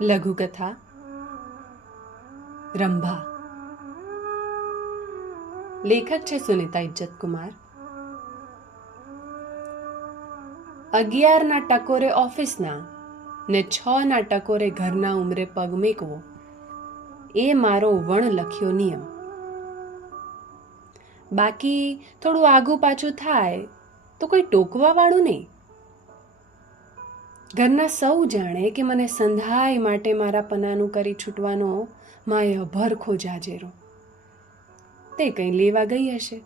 લઘુકથા રંભા. લેખક છે સુનિતા ઇજ્જતકુમાર. 11ના ટકોરે ઓફિસના ને 6ના ટકોરે ઘરના ઉંમરે પગ મેકવો એ મારો વણલખ્યો નિયમ. બાકી થોડું આગું પાછું થાય તો કોઈ ટોકવા વાળું નહીં. ઘરના સૌ જાણે કે મને સંધાય માટે મારા પનાનું કરી છૂટવાનો માએ અભરખો જાજેરો. તે કંઈ લેવા ગઈ હશે.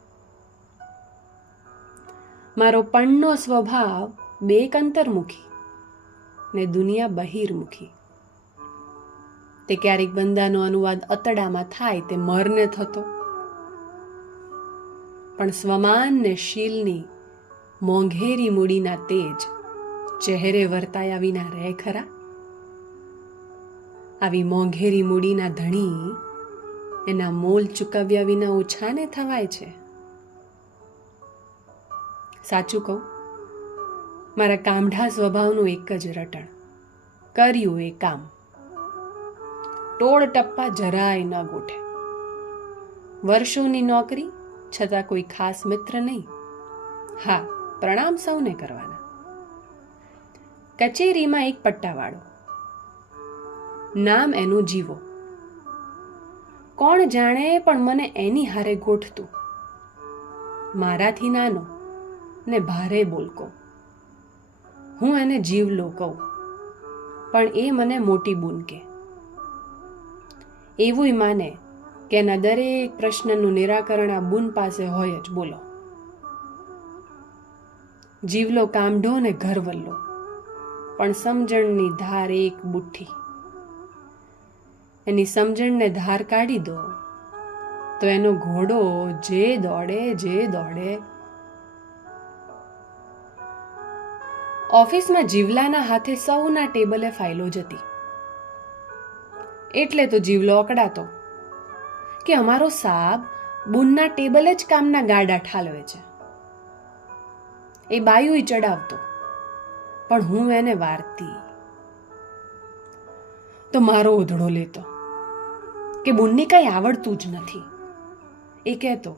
મારો પણનો સ્વભાવ બેક અંતર્મુખી ને દુનિયા બહિર્મુખી. તે ક્યારેક બંદાનો અનુવાદ અતડામાં થાય તે મરને થતો, પણ સ્વમાન ને શીલની મોંઘેરી મૂડીના તેજ ચહેરે વર્તાયા વિના રહે ખરા? આવી મોંઘેરી મૂડીના ધણી એના મોલ ચૂકવ્યા વિના ઓછા ને થવાય છે. સાચું કહું, મારા કામઢા સ્વભાવનું એક જ રટણ, કર્યું એ કામ. ટોળ ટપ્પા જરાય ન ગોઠે. વર્ષોની નોકરી છતાં કોઈ ખાસ મિત્ર નહીં. હા, પ્રણામ સૌને કરવાના. કચેરીમાં એક પટ્ટાવાળો, નામ એનું જીવો. કોણ જાણે પણ મને એની હારે ગોઠતું. મારાથી નાનો ને ભારે બોલકો. હું એને જીવલો કહું, પણ એ મને મોટી બૂન કે. એવુંય માને કે એના દરેક પ્રશ્નનું નિરાકરણ આ બૂન પાસે હોય જ. બોલો, જીવલો કામઢો ને ઘરવલ્લો, પણ સમજણની ધાર એક બુઠ્ઠી. એની સમજણને ધાર કાઢી દો તો એનો ઘોડો જે દોડે. ઓફિસમાં જીવલાના હાથે સૌના ટેબલે ફાઇલો જતી. એટલે તો જીવલો અકડાતો કે અમારો સાબ બુનના ટેબલે જ કામના ગાડા ઠાલવે છે. એ બાયુય ચડાવતો, પણ હું એને વારતી તો મારો ઉધડો લેતો કે બુનને કઈ આવડતું જ નથી. એ કહેતો,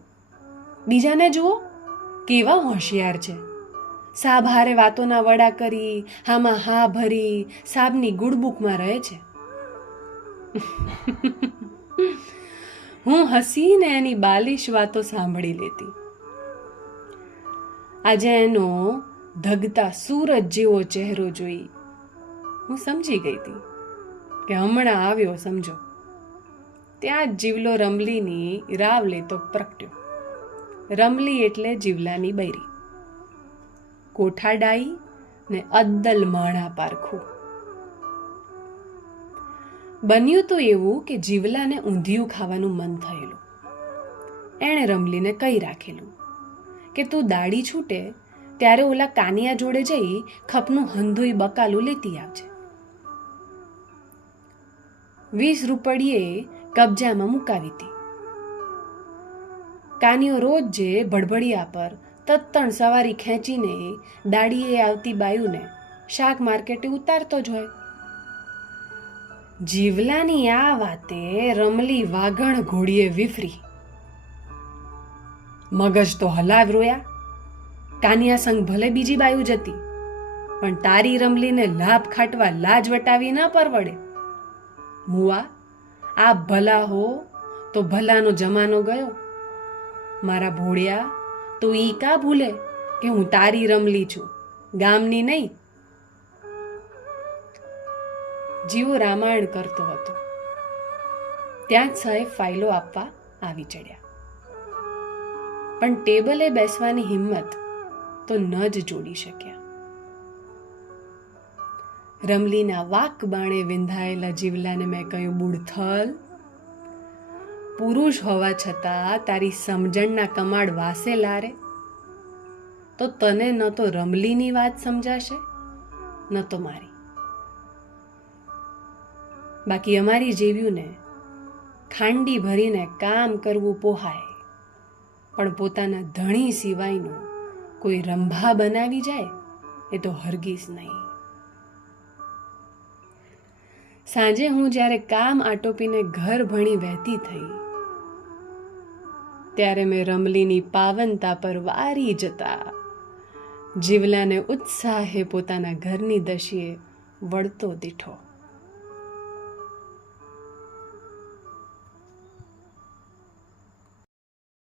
બીજાને જુઓ કેવા હોશિયાર છે. સાબ હારે વાતોના વડા કરી, હામાં હા ભરી સાબની ગુડબુકમાં રહે છે. હું હસીને એની બાલિશ વાતો સાંભળી લેતી. આજે એનો ધગતા સૂરજ જેવો ચહેરો જોઈ હું સમજી ગઈ હતી કે હમણાં આવ્યો સમજો. ત્યાં જ જીવલો રમલીની રાવ લેતો પ્રગટ્યો. રમલી એટલે જીવલાની બૈરી. કોઠાડાઈ ને અદ્દલ માણા પારખું. બન્યું તો એવું કે જીવલાને ઊંધિયું ખાવાનું મન થયેલું. એણે રમલીને કહી રાખેલું કે તું દાઢી છૂટે ત્યારે ઓલા કાનિયા જોડે જઈ ખપનું હંધુઈ બકાલું લેતી આવજે. 20 રૂપિયે કબજામાં મુકાવી હતી. કાનિયો રોજ જે ભડભડિયા પર તત્તણ સવારી ખેંચીને દાડીએ આવતી બાયુને શાક માર્કેટે ઉતારતો જ હોય. જીવલાની આ વાતે રમલી વાઘણ ઘોડીએ વિફરી. મગજ તો હલાવ રોયા. કાનિયા સંગ ભલે બીજી બાયુ જતી, પણ તારી રમલીને લાભ ખાટવા લાજ વટાવી ન પરવડે. મુઆ, આ ભલા હો તો ભલાનો જમાનો ગયો. મારા ભોળિયા, તો ઈ કા ભૂલે કે હું તારી રમલી છું, ગામની નહીં. જીવો રામાયણ કરતો હતો. ત્યાં જ સાહેબ ફાઇલો આપવા આવી ચડ્યા. પણ ટેબલે બેસવાની હિંમત તો ન જ જોડી શક્યા. રમલીના વાક બાણે વિંધાયેલા જીવલાને મેં કહ્યું, બુડથલ, પુરુષ હોવા છતાં તારી સમજણના કમાડ વાસે લારે તો તને ન તો રમલીની વાત સમજાશે ન તો મારી. બાકી અમારી જેવ્યુંને ખાંડી ભરીને કામ કરવું પોહાય, પણ પોતાના ધણી સિવાયનું કોઈ રંભા બનાવી જાય એ તો હરગીઝ નહીં. સાંજે હું જ્યારે કામ આટોપીને ઘર ભણી વહેતી થઈ ત્યારે મેં રમલીની પાવનતા પર વારી જતા જીવલાને ઉત્સાહે પોતાના ઘરની દશીએ વળતો દીઠો.